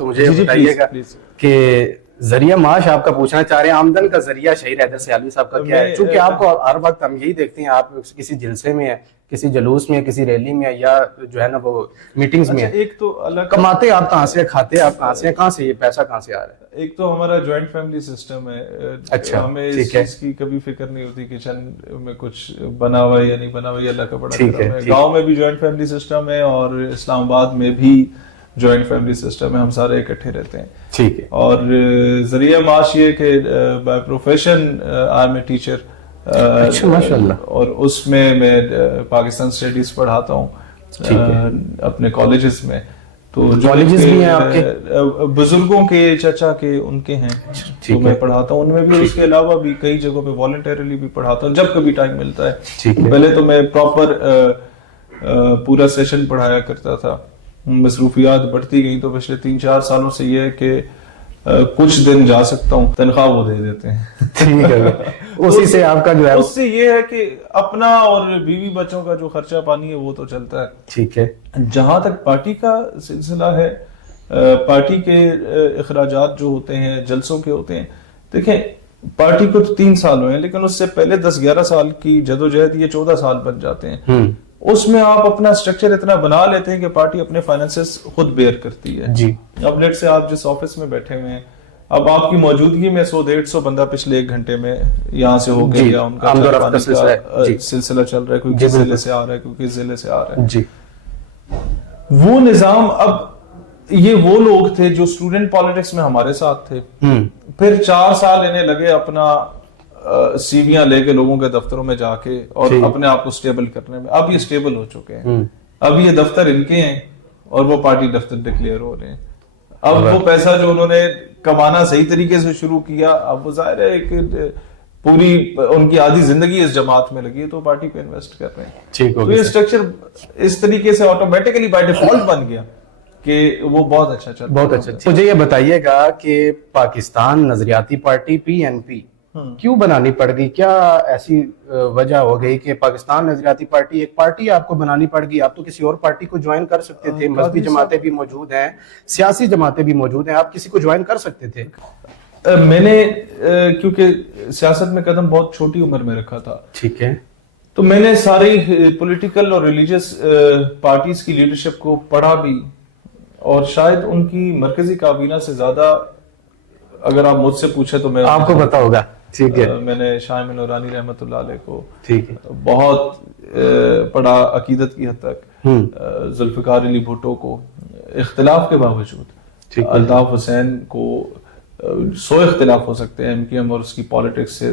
تو مجھے بتائیے گا کہ ذریعہ معاش آپ کا پوچھنا چاہ رہے ہیں، آمدن کا ذریعہ شہید حیدر سیالوی صاحب کا کیا ہے؟ چونکہ آپ کو ہر وقت ہم یہی دیکھتے ہیں آپ کسی جلسے میں ہے، کسی جلوس میں، کسی ریلی میں، یا جو ہے نا وہ میٹنگز میں، ایک تو کماتے آپ کہاں سے، کھاتے آپ کہاں سے، کہاں سے یہ پیسہ کہاں سے آ رہا ہے؟ ایک تو ہمارا جوائنٹ فیملی سسٹم ہے، اچھا، ہمیں اس چیز کی کبھی فکر نہیں ہوتی کچن میں کچھ بنا ہوا ہے یا نہیں بنا ہوا، اللہ کا بڑا کرم ہے۔ گاؤں میں بھی جوائنٹ فیملی سسٹم ہے اور اسلام آباد میں بھی جوائنٹ فیملی سسٹم ہے، ہم سارے اکٹھے رہتے ہیں۔ ٹھیک ہے۔ اور ذریعہ معاش یہ کہ by profession I am a teacher, اچھا ماشاء اللہ، اور اس میں پاکستان اسٹڈیز پڑھاتا ہوں اپنے کالجز میں۔ تو کالجز بھی ہیں آپ کے؟ بزرگوں کے، چچا کے، ان کے ہیں تو میں پڑھاتا ہوں ان میں بھی۔ اس کے علاوہ بھی کئی جگہوں پہ والنٹیرلی بھی پڑھاتا ہوں جب کبھی ٹائم ملتا ہے۔ پہلے تو میں پراپر پورا سیشن پڑھایا کرتا تھا، مصروفیات بڑھتی گئی تو پچھلے 3-4 سالوں سے یہ ہے کہ کچھ دن جا سکتا ہوں، تنخواہ وہ دے دیتے ہیں۔ ٹھیک ہے، اسی سے آپ کا جو ہے، اس سے یہ ہے کہ اپنا اور بیوی بچوں کا جو خرچہ پانی ہے وہ تو چلتا ہے۔ ٹھیک ہے۔ جہاں تک پارٹی کا سلسلہ ہے، پارٹی کے اخراجات جو ہوتے ہیں، جلسوں کے ہوتے ہیں، دیکھیں پارٹی کو تو 3 سال ہوئے ہیں، لیکن اس سے پہلے 10-11 سال کی جدوجہد یہ 14 سال بن جاتے ہیں۔ اس میں آپ اپنا سٹرکچر اتنا بنا لیتے ہیں کہ پارٹی اپنے فائنانسز خود بیئر کرتی ہے۔ جی، اب لیٹ سے آپ جس آفس میں بیٹھے ہوئے ہیں، اب آپ کی موجودگی میں 100-150 بندہ پچھلے 1 گھنٹے میں یہاں سے ہو گیا، یا ان کا سلسلہ چل رہا ہے، کوئی کس ضلع سے آ رہا ہے، کوئی کس ضلع سے آ رہا ہے۔ جی، وہ نظام، اب یہ وہ لوگ تھے جو اسٹوڈنٹ پالیٹکس میں ہمارے ساتھ تھے، پھر 4 سال انہیں لگے اپنا سیویاں لے کے لوگوں کے دفتروں میں جا کے اور اپنے آپ کو سٹیبل کرنے میں۔ اب یہ سٹیبل ہو چکے ہیں، اب یہ دفتر ان کے ہیں اور وہ پارٹی دفتر ڈکلیئر ہو رہے ہیں۔ اب وہ پیسہ جو انہوں نے کمانا صحیح طریقے سے شروع کیا، اب وہ ظاہر ہے کہ پوری ان کی آدھی زندگی اس جماعت میں لگی ہے تو پارٹی پہ انویسٹ کر رہے ہیں۔ تو یہ اسٹرکچر اس طریقے سے آٹومیٹکلی بائی ڈیفالٹ بن گیا کہ وہ بہت اچھا چل رہا ہے۔ بہت اچھا۔ مجھے یہ بتائیے گا کہ پاکستان نظریاتی پارٹی PNP کیوں بنانی پڑ گئی؟ کیا ایسی وجہ ہو گئی کہ پاکستان نظریاتی پارٹی، ایک پارٹی آپ کو بنانی پڑ گئی؟ آپ تو کسی اور پارٹی کو جوائن کر سکتے تھے، مذہبی جماعتیں بھی موجود ہیں، سیاسی جماعتیں بھی موجود ہیں، آپ کسی کو جوائن کر سکتے تھے۔ میں نے کیونکہ سیاست میں قدم بہت چھوٹی عمر میں رکھا تھا، ٹھیک ہے، تو میں نے ساری پولیٹیکل اور ریلیجیس پارٹیز کی لیڈرشپ کو پڑھا بھی، اور شاید ان کی مرکزی کابینہ سے زیادہ اگر آپ مجھ سے پوچھے تو میں آپ کو پتا ہوگا۔ ٹھیک ہے، میں نے شاہ امین نورانی رحمۃ اللہ علیہ کو ٹھیک ہے بہت پڑھا عقیدت کی حد تک، ذوالفقار علی بھٹو کو اختلاف کے باوجود، الطاف حسین کو 100 اختلاف ہو سکتے ہیں MQM اور اس کی پالیٹکس سے،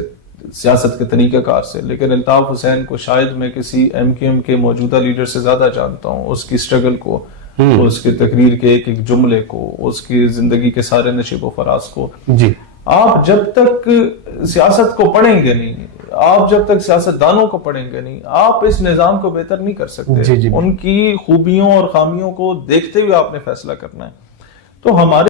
سیاست کے طریقہ کار سے، لیکن الطاف حسین کو شاید میں کسی MQM کے موجودہ لیڈر سے زیادہ جانتا ہوں، اس کی سٹرگل کو، اس کی تقریر کے ایک جملے کو، اس کی زندگی کے سارے نشیب و فراز کو۔ جی، آپ جب تک سیاست کو پڑھیں گے نہیں، آپ جب تک سیاست دانوں کو پڑھیں گے نہیں، آپ اس نظام کو بہتر نہیں کر سکتے۔ ان کی خوبیوں اور خامیوں کو دیکھتے ہوئے آپ نے فیصلہ کرنا ہے۔ تو ہمارے